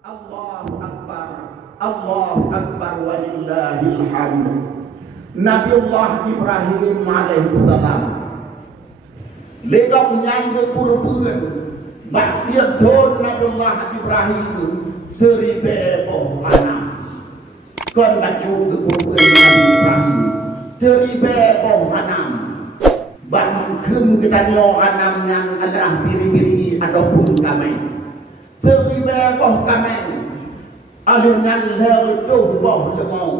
Allahu Akbar, Allahu Akbar walillahil hamd. Nabiullah Ibrahim alaihi salam legok nyangge pura-pura bahtia don Nabiullah Ibrahim seribe boh anak kon bacu ke pura-pura Nabi Ibrahim seribe boh anak bang kem kedanyo anam yang adalah biri-biri ataupun kamai seribe boh kamai alunan lerutuh boh lemau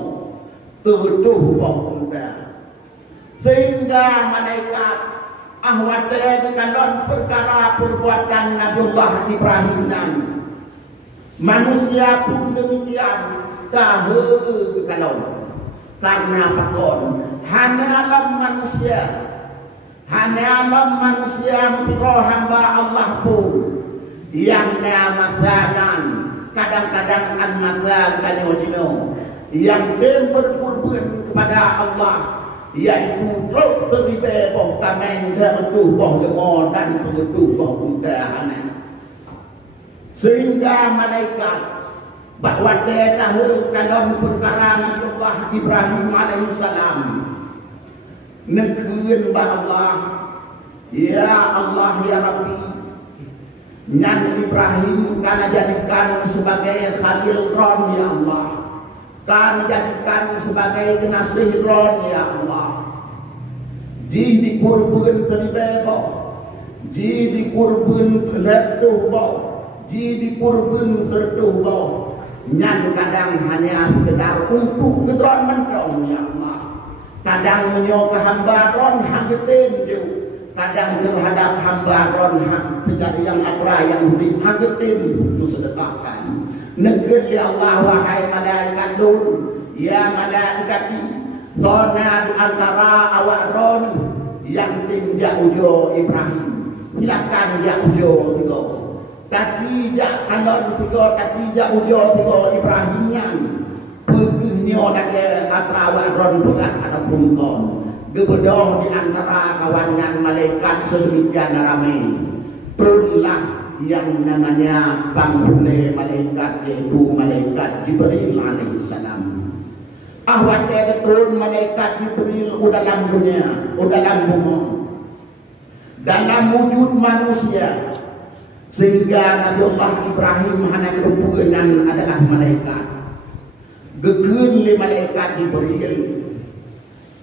tertuh boh muda sehingga malaikat ahwate dengan perkara perbuatan Nabiullah Ibrahim dan manusia pun demikian tahu kalau karena pakon hanya alam manusia mentiro hamba Allah pun yang namazanan kadang-kadang an-mazal kanyo yang berkorban kepada Allah yaitu truk teribe boh kamen tertuh boh lemon dan tertuh boh undahanan sehingga malaikat bahwa dia tahu kalau perkara Nabiullah Ibrahim alaihissalam nekeun ba Allah ya Allah ya Rabbi nyan Ibrahim kana jadikan sebagai khalil ron ya Allah kan jadikan sebagai kenasih ron ya Allah ji dikurban teribebo ji dikurban terletuh bau ji dikurban tertuh bau nyan kadang hanya sekedar untuk kedron mentong ya Allah kadang menyoka hamba ron hagetin ju kadang terhadap hamba ron terjadi yang apa yang dihagetin untuk sedekahkan negeri ya Allah wahai malaikat dun ya malaikat zona di antara awak ron yang tinjak ujo Ibrahim silakan jak ujo tiga kaki jak kanon tiga kaki jak ujo tiga Ibrahim yang pergi nyo lagi antara awak ron pegah ataupun ton gebedoh di antara kawanan malaikat sedemikian ramai perlah yang namanya panggule malaikat yaitu malaikat Jibril alaihissalam. Ahwat dia turun malaikat Jibril dalam dunia, dalam bumi, dalam wujud manusia, sehingga Nabiullah Ibrahim hanya kerupunan adalah malaikat. Gekun li malaikat Jibril,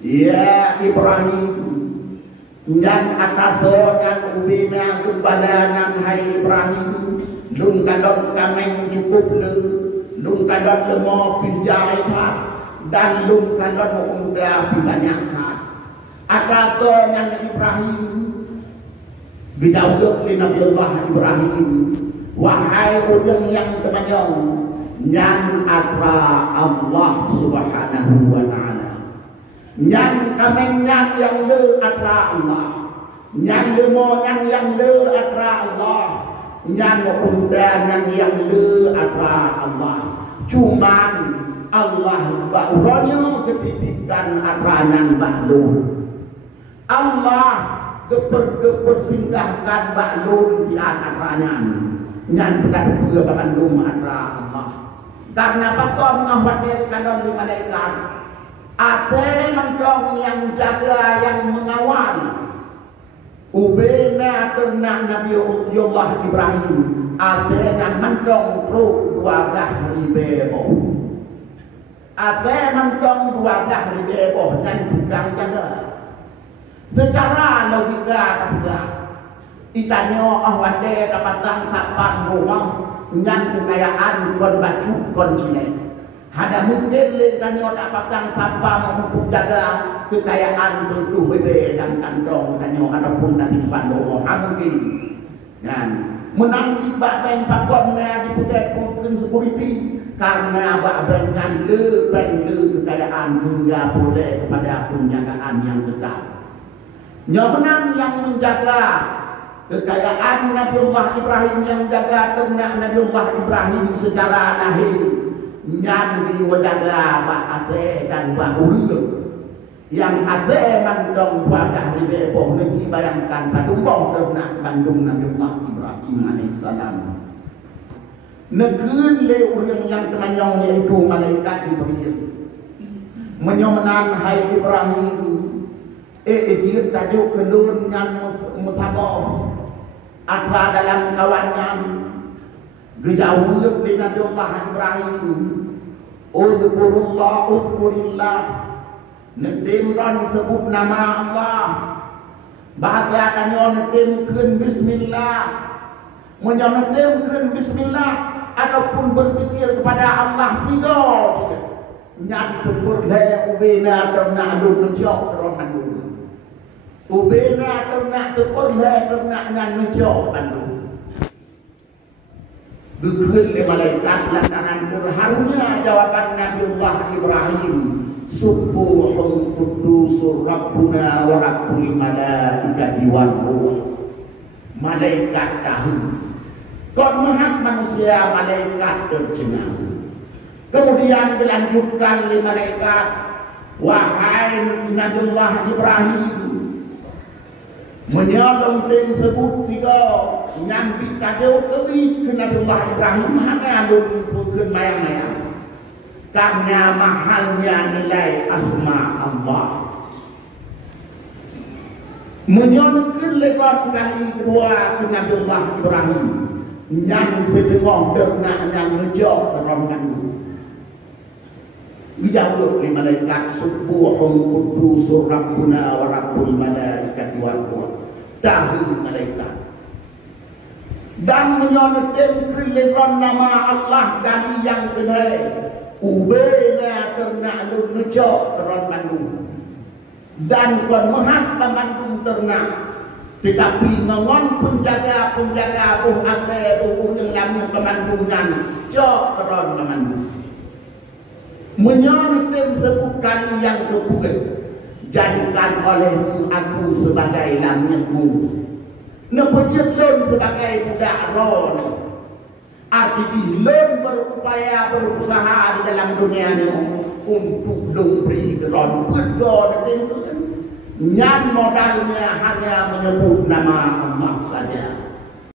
ya Ibrahim. Dan atas dan ubina kembalanan hai Ibrahim lung kadon kameng cukup lung kadon lemo pijai dan lung kadon muda banyak atas dan Ibrahim dijawab oleh Nabiullah Ibrahim wahai udang yang temanjong nyan atra Allah subhanahu wa ta'ala nyan kameng nyan yang le atra Allah nyan lemo nyan yang le atra Allah nyan undangan yang le atra Allah cuman Allah ba'uranya ketitikan atranan ba'lun Allah geper singgahkan ba'lun di atranan nyan pedan pura ba'lun atra Allah karena pakon ngahwatir kanon di malaikat ada mentong yang jaga yang mengawal ubena tenang Nabiullah Ibrahim ada yang mentong truk 12.000 ada mentong 12.000 dan bukan jaga secara logika juga itanyo ahwade dapatang sapang rumah nyan kekayaan kon baju kon cilet ada mungkin lekannya tak pasang siapa untuk jaga kekayaan tentu bebe dan kantong kanyo ataupun nanti pandong mungkin dan menanti bakben pakonna diputet pun security karena bakben kan le kekayaan hingga boleh kepada penjagaan yang tetap nyobenan yang menjaga kekayaan Nabiullah Ibrahim yang jaga ternak Nabiullah Ibrahim secara lahir nyan di wadaga ba ate dan ba urung yang ate mandong wadah ribe boh neci bayangkan padumbong ternak Bandung Nabiullah Ibrahim alaihissalam Negeri le orang yang temannya yaitu malaikat Jibril. Menyomenan hai Ibrahim. Dia tajuk kelun yang musabah. Atra dalam kawannya. Gejauh di Nabi Allah Ibrahim. Udhkurullah, udhkurillah. Nedimran sebut nama Allah. Bahagiakannya nedimkan bismillah. Menyanyikan bismillah ataupun berpikir kepada Allah tiga dia. Nyat berleh ubena atau nak dun menjauh teroman dulu. Ubena atau nak berleh atau nak menjauh dulu. Dukun le malaikat lantaran berharunya jawaban Nabi Allah Ibrahim. Subuhun kudusur Rabbuna wa Rabbul malaikati wal ruh. Malaikat tahu. Kau melihat manusia malaikat tercengang. Kemudian dilanjutkan oleh malaikat, wahai Nabi Allah Ibrahim, menyalong tim sebut tiga nyambi tajuk kebit ke Nabi Allah Ibrahim hanya lumpuhkan mayang-mayang karena mahalnya nilai asma Allah. Menyalongkan lewat kali kedua ke Nabi Allah Ibrahim yang setengah dernak yang ngejauh keroman dijawab oleh malaikat subuhun kudusur Rabbuna wa Rabbul malaikati wal ruh. Tahu malaikat dan menyontek kelebihan nama Allah dari yang kedai ubena ternak lu ngejauh keroman dan kon mahat pemandung ternak. Tetapi mengon penjaga buh ake buh yang lamu kemandungan jauh keron kemandung menyontek sebukan yang kebukan jadikan olehmu aku sebagai lamnya nepejit lem sebagai budak roh arti lem berupaya berusaha di dalam dunia ini untuk memberi keron berdor dengan nyan modalnya hanya menyebut nama Allah saja.